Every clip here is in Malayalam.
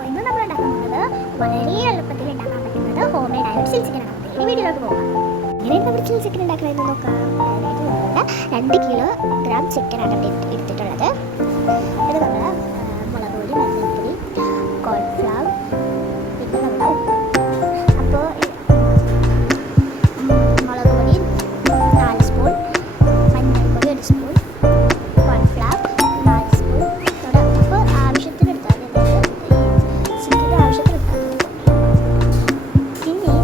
അപ്പോൾ ഇന്ന് നമ്മൾ ഉണ്ടാക്കുന്നത് വളരെ എളുപ്പത്തിൽ ഉണ്ടാക്കാൻ പറ്റുന്നത് ഹോം മെയ്ഡ് ആയ ചില്ലി ചിക്കനാണ്. ഈ വീഡിയോയിലോട്ട് പോകാം. എങ്ങനെയാണ് നമ്മൾ ചില്ലി ചിക്കൻ ഉണ്ടാക്കണമെന്ന് നോക്കാം. അതിനായിട്ട് നമ്മളുടെ 2 കിലോഗ്രാം ചിക്കനാണ് എടുത്തിട്ടുള്ളത്. ഇത് നമ്മൾ മുളക് പൊടി, മഞ്ഞൾപ്പൊടി, കോൺഫ്ലവർ, പിന്നെ നമ്മുടെ ഉപ്പ്. അപ്പോൾ മുളക് പൊടി 4 സ്പൂൺ, മഞ്ഞൾപ്പൊടി 1 സ്പൂൺ, കോൺഫ്ലവർ 4 സ്പൂൺ. നമ്മുടെ ഉപ്പ് ആവശ്യത്തിന് എടുത്താൽ ചിക്കൻ്റെ ആവശ്യത്തിന് എടുത്താൽ പിന്നെ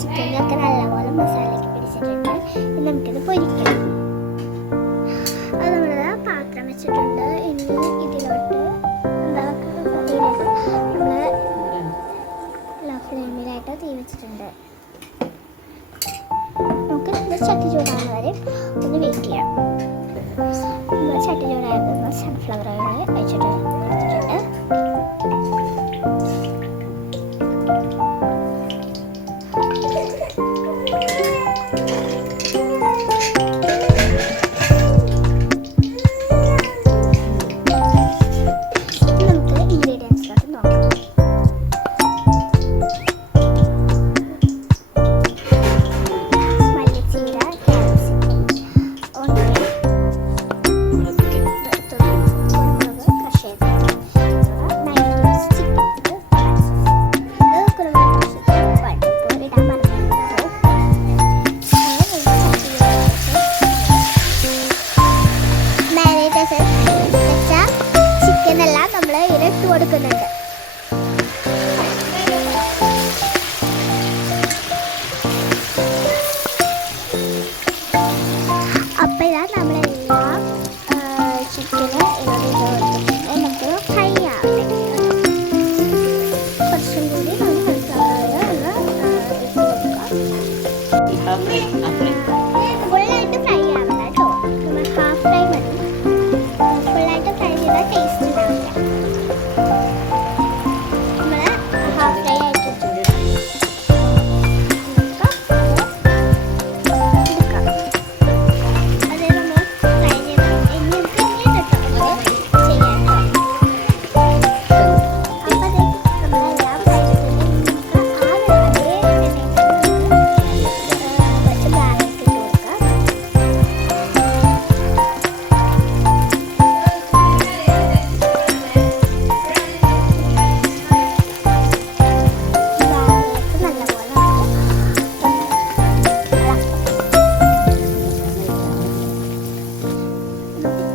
ചിക്കനൊക്കെ നല്ലപോലെ മസാലയൊക്കെ പിടിച്ചിട്ടുണ്ട്. ഇനി നമുക്കിത് പൊരിക്കണം. അത് നമ്മൾ പാത്രം വെച്ചിട്ടുണ്ട്. ഇനി ഇതിലോട്ട് നമ്മൾ ലോ ഫ്ലെയിമിലായിട്ട് തീ വെച്ചിട്ടുണ്ട്. നമുക്ക് ചട്ടി ചൂടാകുന്ന വരെ ഒന്ന് വെയിറ്റ് ചെയ്യാം. ചട്ടി ചൂടാകുന്ന സൺഫ്ലവർ ഓയിൽ വെച്ചിട്ട് കൊടുത്തിട്ടുണ്ട്. ചിക്കനെല്ലാം നമ്മൾ ഇട്ട് കൊടുക്കുന്നുണ്ട്. അപ്പോൾ ഇതാ നമ്മളെല്ലാം ചിക്കന് നമുക്ക് ഫ്രൈ ആവട്ടെ. കുറച്ചും കൂടി നമ്മൾ സൺഫ്ലവർ ഇട്ട് കൊടുക്കാം. ഫുള്ളായിട്ട് ഫ്രൈ ആവണ്ട കേട്ടോ. നമ്മൾ ഹാഫ് ഫ്രൈ മതി. ഫുള്ളായിട്ട് ഫ്രൈ ചെയ്താൽ ടേസ്റ്റ് ഉണ്ടാവില്ല. നമ്മൾ ഹാഫ് ഫ്രൈ ആയിട്ട്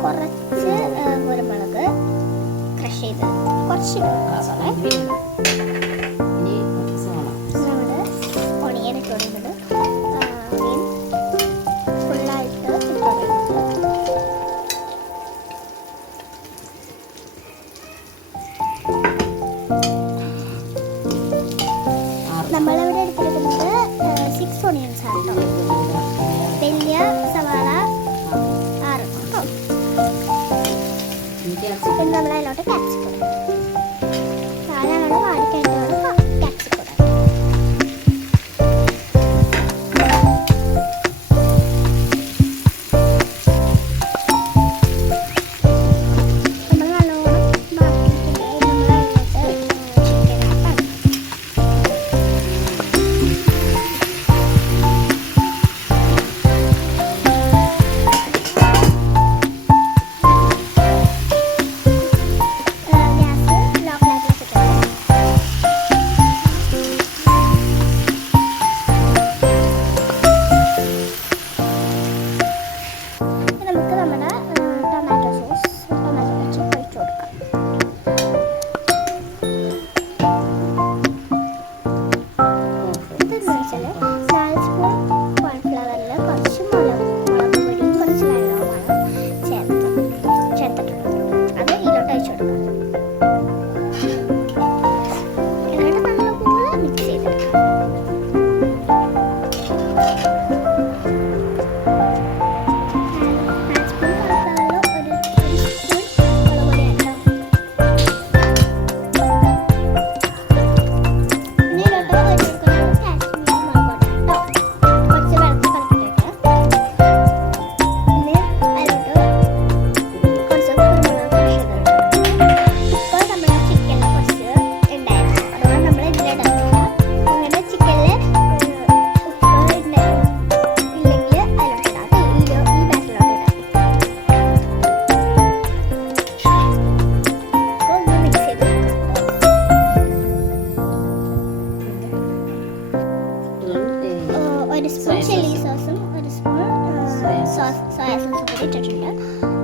കുറച്ച് കുരുമുളക് ക്രഷ് ചെയ്ത് കുറച്ച് നമ്മൾ ഒണിയൻ ഇട്ട് കൊടുക്കുന്നത് ഫുള്ളായിട്ട് ഇട്ട് കൊടുക്കുന്നത്. നമ്മളിവിടെ എടുത്തിരിക്കുന്നത് 6 ഒണിയൻസ് ആണ് കേട്ടോ. വലിയ സവാള 6 കേട്ടോ. പിന്നെ നമ്മൾ അതിലോട്ട് ക്യാപ്സിക്കം സാധാരണ വാടിക്കേണ്ടതാണ് ക്യാപ്സിക്കം. ഒരു സ്പൂൺ ചില്ലി സോസും ഒരു സ്പൂൺ സോയ സോസും കൂടി ഇട്ടിട്ടുണ്ട്.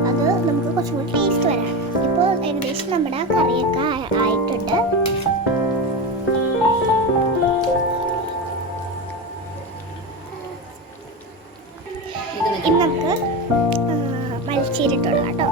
അത് നമുക്ക് കുറച്ചും കൂടി ടേസ്റ്റ് വരാം. ഇപ്പോൾ ഏകദേശം നമ്മുടെ കറിയൊക്കെ ആയിട്ടുണ്ട്. ഇനി നമുക്ക് മൽച്ചീര ഇട്ടുള്ള കേട്ടോ.